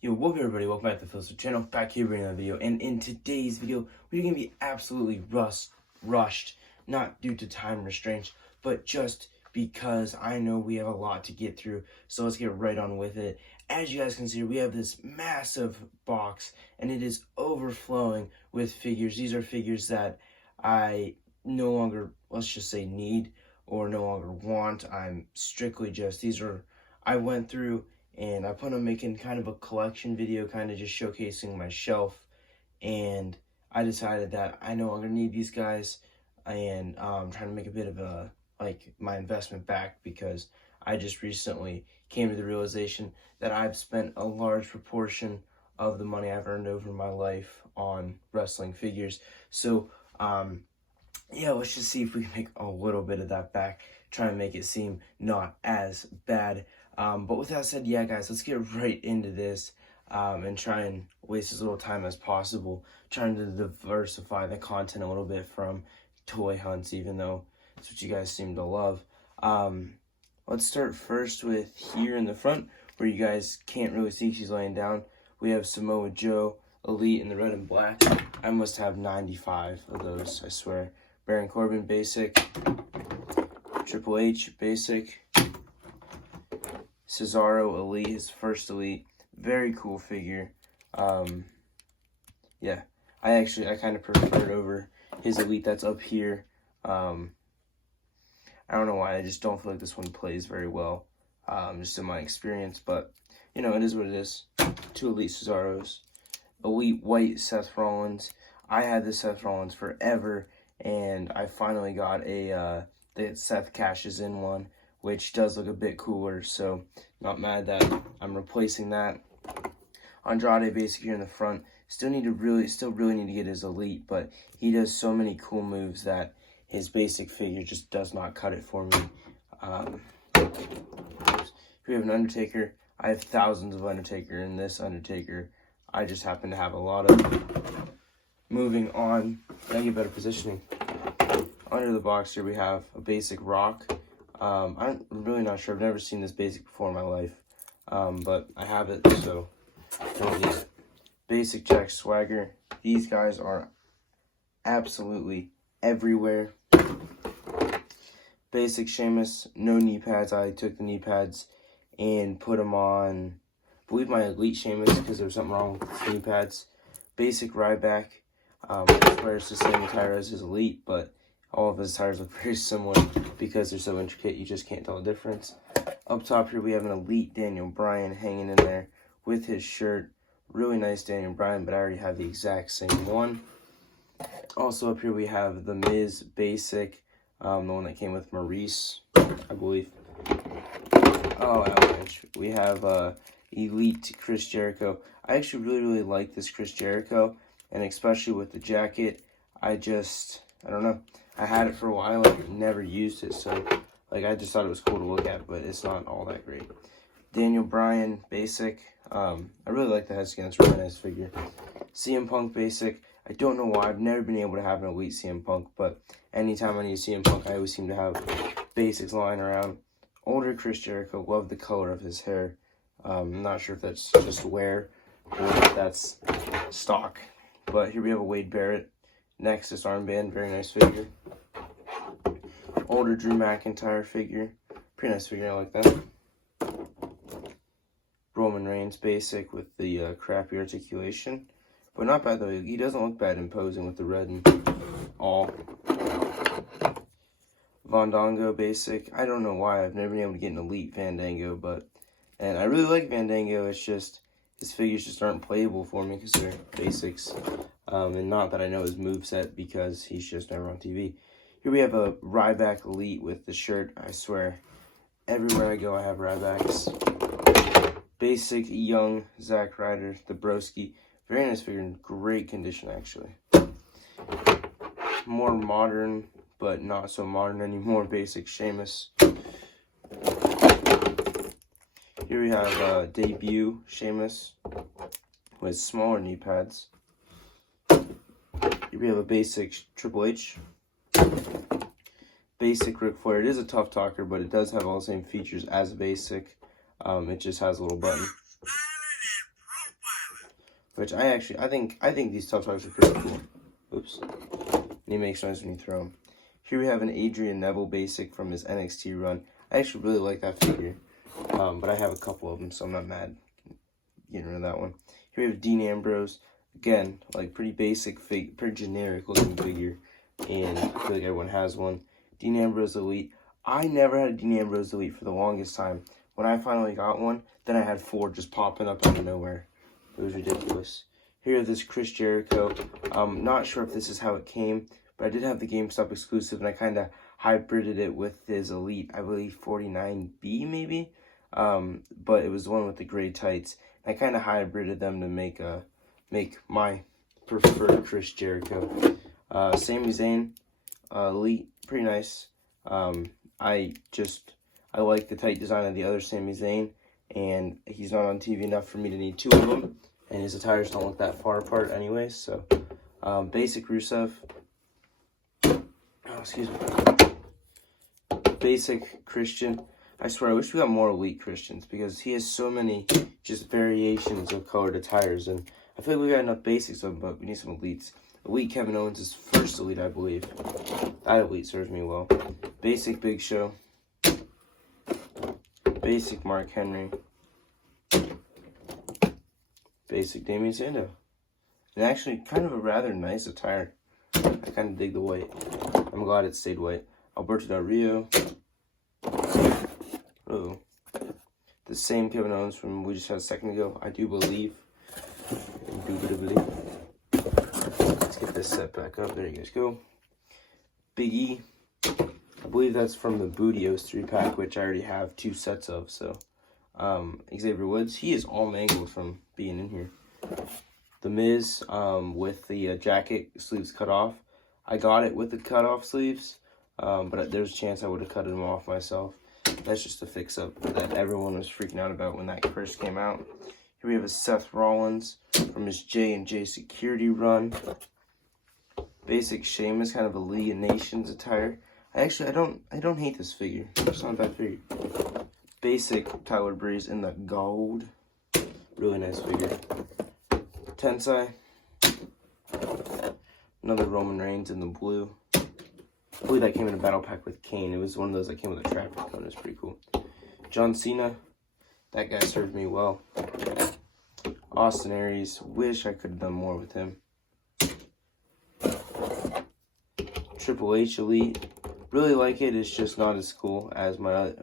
Yo, what up everybody, welcome back to the Philosopher channel, back here bringing another video, and in today's video, we're going to be absolutely rushed, not due to time restraints, but just because I know we have a lot to get through, so let's get right on with it. As you guys can see, we have this massive box, and it is overflowing with figures. These are figures that I no longer, let's just say, need, or no longer want. I'm strictly just, I went through and I plan on making kind of a collection video, kind of just showcasing my shelf. And I decided that I no longer need these guys, and trying to make a bit of a, my investment back, because I just recently came to the realization that I've spent a large proportion of the money I've earned over my life on wrestling figures. So, yeah, let's just see if we can make a little bit of that back, try and make it seem not as bad. But with that said, yeah, guys, let's get right into this and try and waste as little time as possible, trying to diversify the content a little bit from toy hunts, even though it's what you guys seem to love. Let's start first with here in the front, where you guys can't really see, she's laying down. We have Samoa Joe Elite in the red and black. I must have 95 of those, I swear. Baron Corbin Basic, Triple H Basic, Cesaro Elite, his first Elite, very cool figure. Yeah, I kind of prefer it over his Elite that's up here. I don't know why, I just don't feel like this one plays very well, just in my experience, but, you know, it is what it is. Two Elite Cesaros. Elite White Seth Rollins. I had this Seth Rollins forever, and I finally got the Seth Cashes In one, which does look a bit cooler, so not mad that I'm replacing that. Andrade Basic here in the front. Still really need to get his Elite, but he does so many cool moves that his basic figure just does not cut it for me. We have an Undertaker. I have thousands of Undertaker, and this Undertaker, I just happen to have a lot of. Moving on, now get better positioning. Under the box here we have a basic Rock. I'm really not sure. I've never seen this basic before in my life, but I have it, so don't need it. Basic Jack Swagger. These guys are absolutely everywhere. Basic Sheamus, no knee pads. I took the knee pads and put them on, I believe, my Elite Sheamus, because there was something wrong with his knee pads. Basic Ryback. Wears the same attire as his Elite, but all of his attires look very similar because they're so intricate, you just can't tell the difference. Up top here we have an Elite Daniel Bryan hanging in there with his shirt. Really nice Daniel Bryan, but I already have the exact same one. Also up here we have the Miz Basic, the one that came with Maurice, I believe. Oh, Avalanche. We have Elite Chris Jericho. I actually really like this Chris Jericho, and especially with the jacket. I don't know. I had it for a while and never used it, so I just thought it was cool to look at, but it's not all that great. Daniel Bryan Basic. I really like the head scan. It's a really nice figure. CM Punk Basic. I don't know why. I've never been able to have an Elite CM Punk, but anytime I need CM Punk, I always seem to have basics lying around. Older Chris Jericho. Love the color of his hair. I'm not sure if that's just wear or if that's stock. But here we have a Wade Barrett Nexus armband. Very nice figure. Older Drew McIntyre figure. Pretty nice figure. I like that. Roman Reigns Basic with the crappy articulation. But not bad, though. He doesn't look bad imposing with the red and all. Fandango Basic. I don't know why. I've never been able to get an Elite Fandango, and I really like Fandango. It's just his figures just aren't playable for me because they're basics. And not that I know his moveset, because he's just never on TV. Here we have a Ryback Elite with the shirt. I swear, everywhere I go I have Rybacks. Basic Young Zack Ryder, the Broski. Very nice figure, in great condition actually. More modern, but not so modern anymore, Basic Sheamus. Here we have debut Sheamus with smaller knee pads. Here we have a basic Triple H. Basic Ric Flair. It is a tough talker, but it does have all the same features as a basic. It just has a little button. which I think these Tough Talks are pretty cool. Oops. And he makes noise when you throw him. Here we have an Adrian Neville basic from his NXT run. I actually really like that figure, but I have a couple of them, so I'm not mad getting rid of that one. Here we have Dean Ambrose. Again, like pretty basic, pretty generic looking figure, and I feel like everyone has one. Dean Ambrose Elite. I never had a Dean Ambrose Elite for the longest time. When I finally got one, then I had 4 just popping up out of nowhere. It was ridiculous. Here is this Chris Jericho. I'm not sure if this is how it came, but I did have the GameStop exclusive, and I kind of hybrided it with his Elite, I believe 49B maybe, but it was the one with the gray tights. I kind of hybrided them to make my preferred Chris Jericho. Sami Zayn, Elite, pretty nice. I like the tight design of the other Sami Zayn, and he's not on TV enough for me to need 2 of them, and his attires don't look that far apart anyway, so basic Rusev. Oh, excuse me. Basic Christian. I swear, I wish we got more Elite Christians, because he has so many just variations of colored attires, and I feel like we got enough basics of them, but we need some Elites. Elite Kevin Owens is first Elite, I believe. That Elite serves me well. Basic Big Show. Basic Mark Henry. Basic Damien Sandow. And actually, kind of a rather nice attire. I kind of dig the white. I'm glad it stayed white. Alberto Del Rio. Oh. The same Kevin Owens from we just had a second ago. I do believe. Indubitably. Let's get this set back up. There you guys go. Big E. I believe that's from the Bootios 3-pack, which I already have 2 sets of. So, Xavier Woods. He is all mangled from being in here. The Miz, with the jacket sleeves cut off. I got it with the cut off sleeves, but there's a chance I would have cut them off myself. That's just a fix-up that everyone was freaking out about when that first came out. Here we have a Seth Rollins from his J&J Security run. Basic Sheamus, kind of a League of Nations attire. I don't hate this figure. It's not a bad figure. Basic Tyler Breeze in the gold. Really nice figure. Tensai. Another Roman Reigns in the blue. I believe that came in a battle pack with Kane. It was one of those that came with a traffic cone. It was pretty cool. John Cena. That guy served me well. Austin Aries. Wish I could have done more with him. Triple H Elite. Really like it. It's just not as cool as my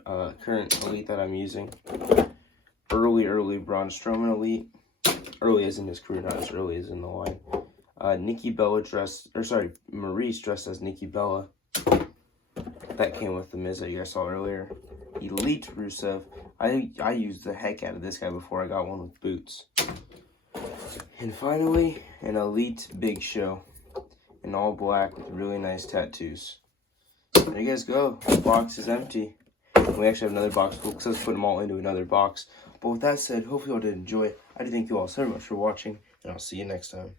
current Elite that I'm using. Early Braun Strowman Elite. Early as in his career, not as early as in the line. Nikki Bella Maurice dressed as Nikki Bella. That came with the Miz that you guys saw earlier. Elite Rusev. I used the heck out of this guy before I got one with boots. And finally, an Elite Big Show. In all black with really nice tattoos. There you guys go. The box is empty. We actually have another box full because let's put them all into another box. But with that said, hopefully you all did enjoy it. I do thank you all so much for watching, and I'll see you next time.